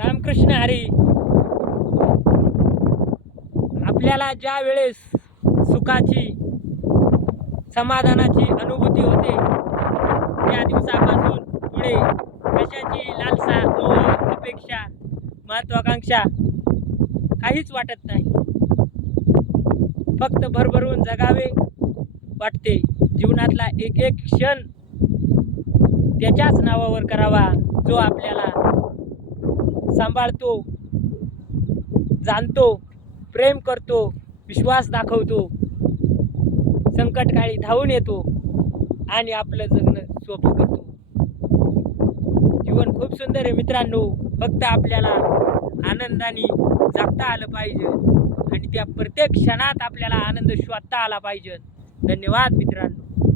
रामकृष्ण हरी. आपल्याला ज्या वेळेस सुखाची समाधानाची अनुभूती होते त्या दिवसापासून पुढे कशाची लालसा मोह अपेक्षा महत्वाकांक्षा काहीच वाटत नाही. फक्त भरभरून जगावे वाटते. जीवनातला एक एक क्षण त्याच्याच नावावर करावा जो आपल्याला सांभाळतो जाणतो प्रेम करतो विश्वास दाखवतो. संकटकाळी धावून येतो आणि आपलं जगणं सोपं करतो. जीवन खूप सुंदर आहे मित्रांनो. फक्त आपल्याला आनंदाने जगता आलं पाहिजे आणि त्या प्रत्येक क्षणात आपल्याला आनंद शोधता आला पाहिजे. धन्यवाद मित्रांनो.